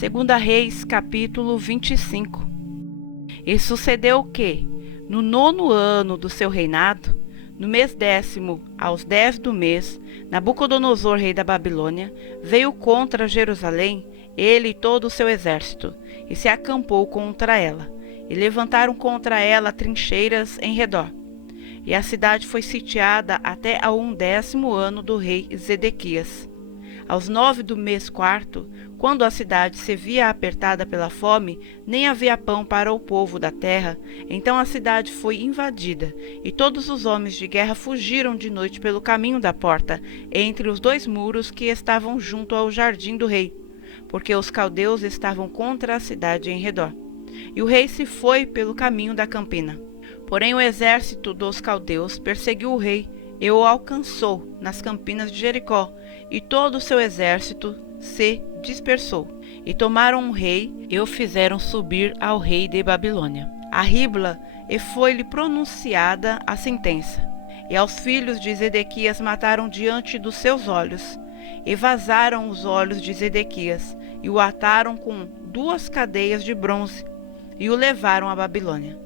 Segunda Reis, capítulo 25. E sucedeu que, no 9º ano do seu reinado, no mês 10º, aos 10 do mês, Nabucodonosor, rei da Babilônia, veio contra Jerusalém, ele e todo o seu exército, e se acampou contra ela, e levantaram contra ela trincheiras em redor. E a cidade foi sitiada até ao 10º ano do rei Zedequias. Aos 9 do mês 4º, quando a cidade se via apertada pela fome, nem havia pão para o povo da terra, então a cidade foi invadida, e todos os homens de guerra fugiram de noite pelo caminho da porta, entre os 2 muros que estavam junto ao jardim do rei, porque os caldeus estavam contra a cidade em redor. E o rei se foi pelo caminho da campina. Porém o exército dos caldeus perseguiu o rei e o alcançou nas campinas de Jericó, e todo o seu exército se dispersou. E tomaram o rei e o fizeram subir ao rei de Babilônia, a Ribla, e foi-lhe pronunciada a sentença. E aos filhos de Zedequias mataram diante dos seus olhos, e vazaram os olhos de Zedequias, e o ataram com 2 cadeias de bronze, e o levaram à Babilônia.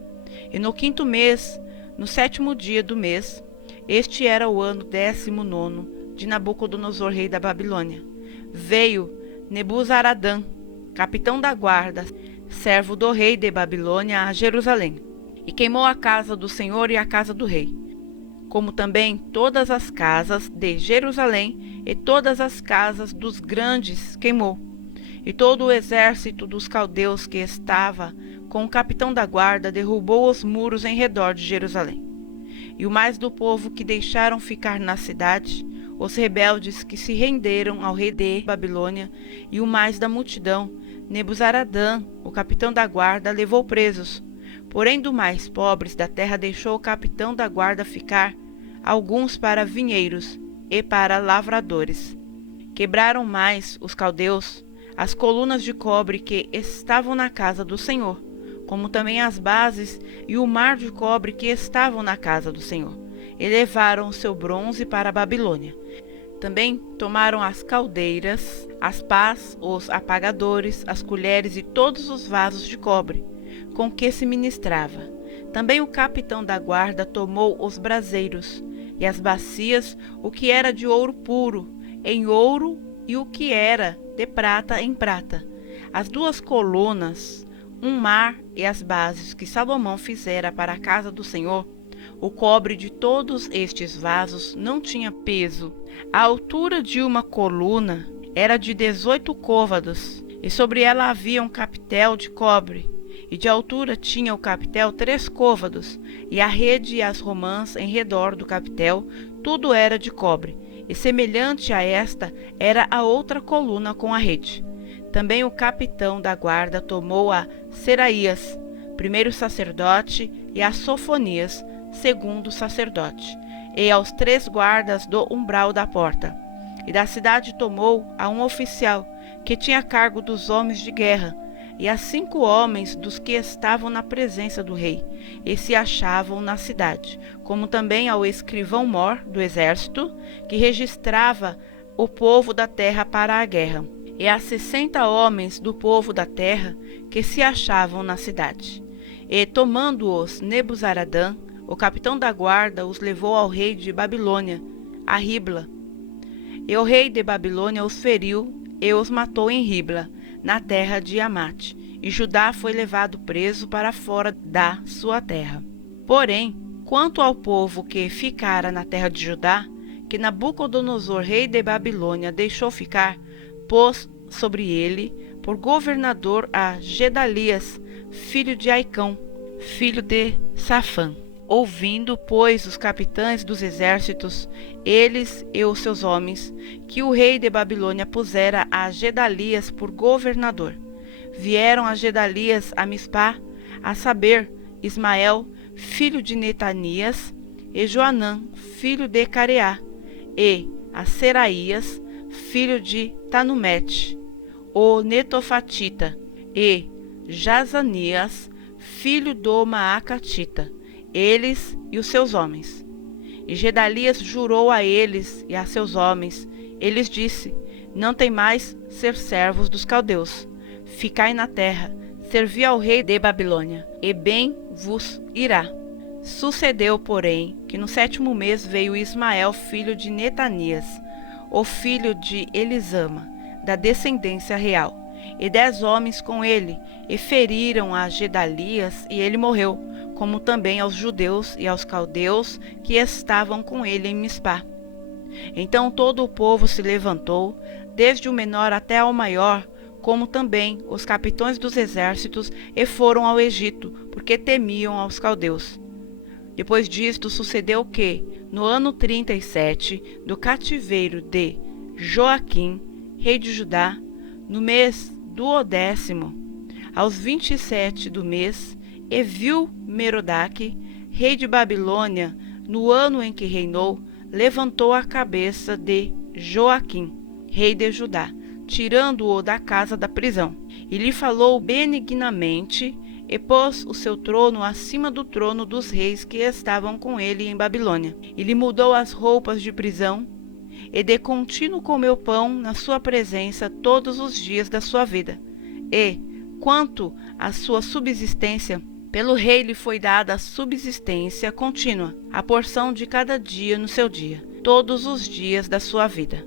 E no 5º mês, no 7º dia do mês, este era o ano 19º de Nabucodonosor, rei da Babilônia, veio Nebuzaradã, capitão da guarda, servo do rei de Babilônia, a Jerusalém, e queimou a casa do Senhor e a casa do rei, como também todas as casas de Jerusalém e todas as casas dos grandes queimou. E todo o exército dos caldeus que estava com o capitão da guarda derrubou os muros em redor de Jerusalém. E o mais do povo que deixaram ficar na cidade, os rebeldes que se renderam ao rei de Babilônia, e o mais da multidão, Nebuzaradã, o capitão da guarda, levou presos. Porém do mais pobres da terra deixou o capitão da guarda ficar, alguns para vinheiros e para lavradores. Quebraram mais os caldeus as colunas de cobre que estavam na casa do Senhor, como também as bases e o mar de cobre que estavam na casa do Senhor, e levaram o seu bronze para a Babilônia. Também tomaram as caldeiras, as pás, os apagadores, as colheres e todos os vasos de cobre, com que se ministrava. Também o capitão da guarda tomou os braseiros, e as bacias, o que era de ouro puro, em ouro, e o que era de prata, em prata. As 2 colunas, um mar e as bases que Salomão fizera para a casa do Senhor, o cobre de todos estes vasos não tinha peso. A altura de uma coluna era de 18 côvados, e sobre ela havia um capitel de cobre, e de altura tinha o capitel 3 côvados, e a rede e as romãs em redor do capitel, tudo era de cobre, e semelhante a esta era a outra coluna com a rede. Também o capitão da guarda tomou a Seraías, primeiro sacerdote, e a Sofonias, segundo sacerdote, e aos 3 guardas do umbral da porta. E da cidade tomou a um oficial, que tinha cargo dos homens de guerra, e a 5 homens dos que estavam na presença do rei, e se achavam na cidade, como também ao escrivão-mor do exército, que registrava o povo da terra para a guerra, e a 60 homens do povo da terra, que se achavam na cidade. E tomando-os Nebuzaradã, o capitão da guarda, os levou ao rei de Babilônia, a Ribla. E o rei de Babilônia os feriu e os matou em Ribla, na terra de Amate, e Judá foi levado preso para fora da sua terra. Porém, quanto ao povo que ficara na terra de Judá, que Nabucodonosor, rei de Babilônia, deixou ficar, pôs sobre ele por governador a Gedalias, filho de Aicão, filho de Safã. Ouvindo, pois, os capitães dos exércitos, eles e os seus homens, que o rei de Babilônia pusera a Gedalias por governador, vieram a Gedalias a Mispá, a saber, Ismael, filho de Netanias, e Joanã, filho de Careá, e a Seraías, filho de Tanumete, o Netofatita, e Jazanias, filho do Maacatita, eles e os seus homens. E Gedalias jurou a eles e a seus homens. Eles disse: não tem mais ser servos dos caldeus, ficai na terra, servi ao rei de Babilônia, e bem vos irá. Sucedeu, porém, que no 7º mês veio Ismael, filho de Netanias, o filho de Elisama, da descendência real, e 10 homens com ele, e feriram a Gedalias, e ele morreu, como também aos judeus e aos caldeus que estavam com ele em Mispá. Então todo o povo se levantou, desde o menor até ao maior, como também os capitães dos exércitos, e foram ao Egito, porque temiam aos caldeus. Depois disto sucedeu que, no ano 37 do cativeiro de Joaquim, rei de Judá, no mês do 10º, aos 27 do mês, Evil-Merodach, rei de Babilônia, no ano em que reinou, levantou a cabeça de Joaquim, rei de Judá, tirando-o da casa da prisão, e lhe falou benignamente, e pôs o seu trono acima do trono dos reis que estavam com ele em Babilônia, e lhe mudou as roupas de prisão, e de contínuo comeu pão na sua presença todos os dias da sua vida. E, quanto à sua subsistência, pelo rei lhe foi dada a subsistência contínua, a porção de cada dia no seu dia, todos os dias da sua vida.